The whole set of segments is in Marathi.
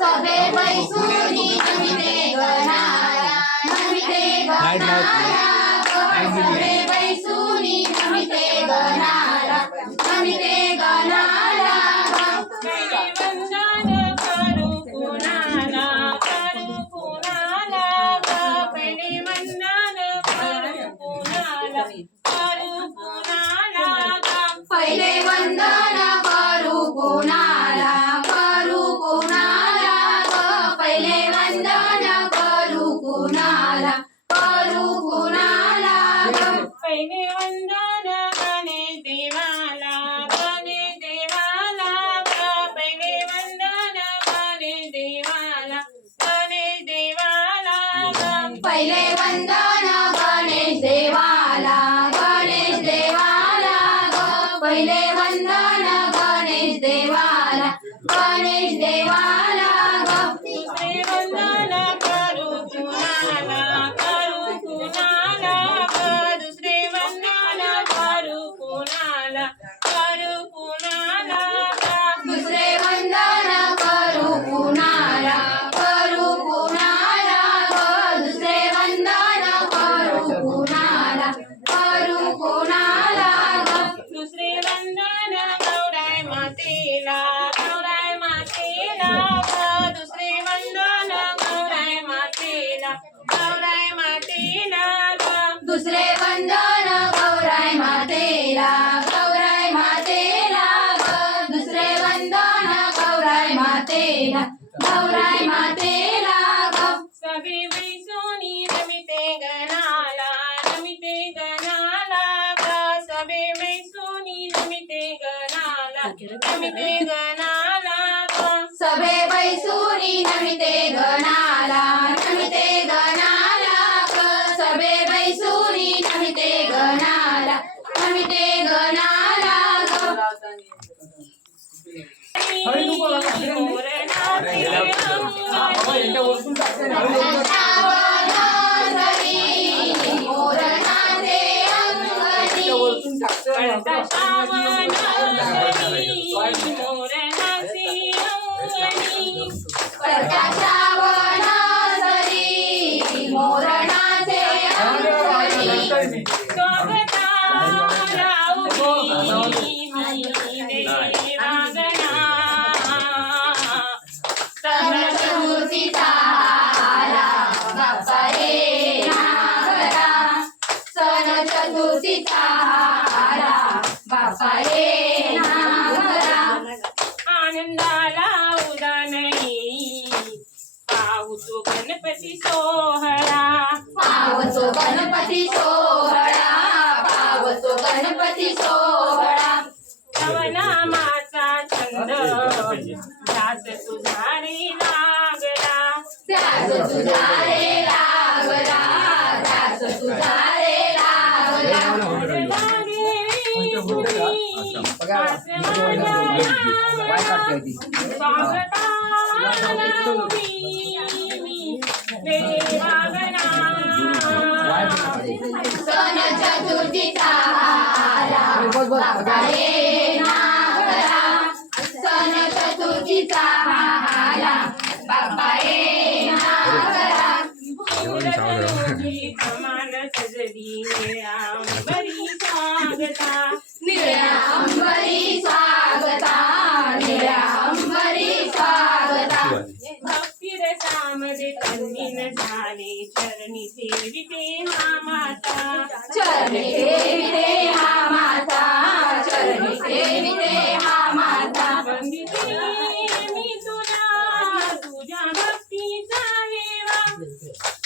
ಸಭೆ ಮೈಸೂರಿ ಸಭೆ ಮೈಸೂರಿ ನಮಿತೆ ಗನಾರ ನಮಿತೆ ಗನಾರ ಪೈಲೆ ವಂದನ पहिले वंदन गणेश देवाला गणेश देवाला करू कुणाला ग दुसरे वंदन गौराय मातेला गौराय मातेला ग दुसरे वंदन गौराय मातेला गौराय मातेला ग दुसरे वंदन रमिते गणाला सभे बैसुनी नमिते गणाला नमिते गणाला. सभे बैसुनी नमिते गणाला नमिते गणाला. मोरणाचे अंगणी. नागरा आनंदाला उदानई पाऊतो गणपती सोहळा. पावतो गणपती सोहळा पावतो गणपती सोहळा. नामाचा छंद जात तुझा रे लागला त्यास तुझा रे लागला त्यास तुझा रे लागला. सण चतुर्थीचा आला बाप्पा ये नागरा समान सजली बरी स्वागता निळ्या अंबरी स्वागता निळ्या अंबरी स्वागता भक्तिरसामध्ये तन्मीन झाले चरणी सेविते मामाता चरणी ठेविते हा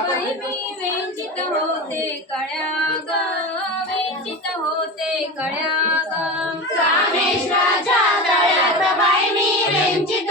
बाई मी वेचित होते कळ्या ग वेचित होते कळ्या ग रामेश्वराच्या तळ्यात बाई मी वेंचित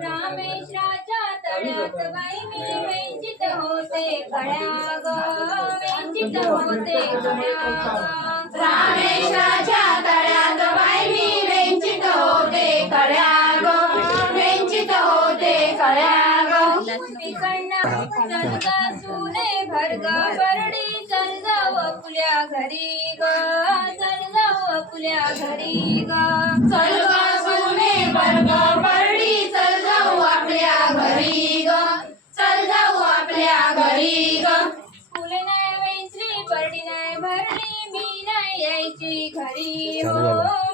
रामेश्वराच्या तळ्यात बाई मी वेंचित होते कळ्या ग वेंचित होते कळ्या ग रामेश्वराच्या तळ्यात बाई मी वेंचित होते कळ्या ग वेंचित होते कळ्या ग तिकडनं सुने भर्ग परडी चल जाऊ आपल्या घरी ग चल जाऊ आपल्या घरी ग चल सुने वर्ग मी नाही यायची घरी हो.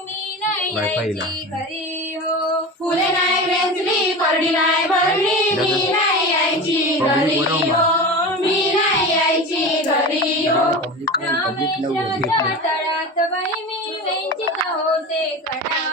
मी नाही यायची घरी हो. फुले नाही वेचली परडी नाही भरली. मी नाही यायची घरी हो. मी नाही यायची घरी हो. रामेश्वराच्या तळ्यात बाई मी वेचित होते कणा